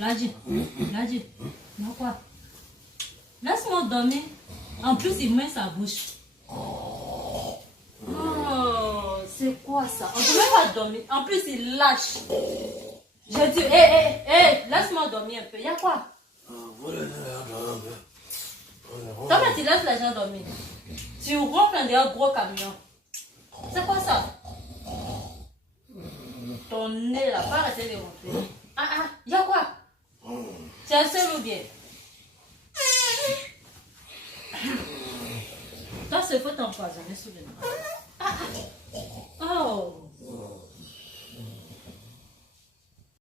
Ladji, non quoi? Laisse-moi dormir. En plus, il met sa bouche. Oh, c'est quoi ça? On ne peut même pas dormir. En plus, il lâche. J'ai dit, laisse-moi dormir un peu. Il y a quoi? Toi, tu laisses les gens dormir. Tu ronfles un gros camion. C'est quoi ça? Ton nez là, pas arrêter de ronfler. Il y a quoi? Tu es seul ou bien? Toi, c'est faut t'empoisonner sous le nez. Oh!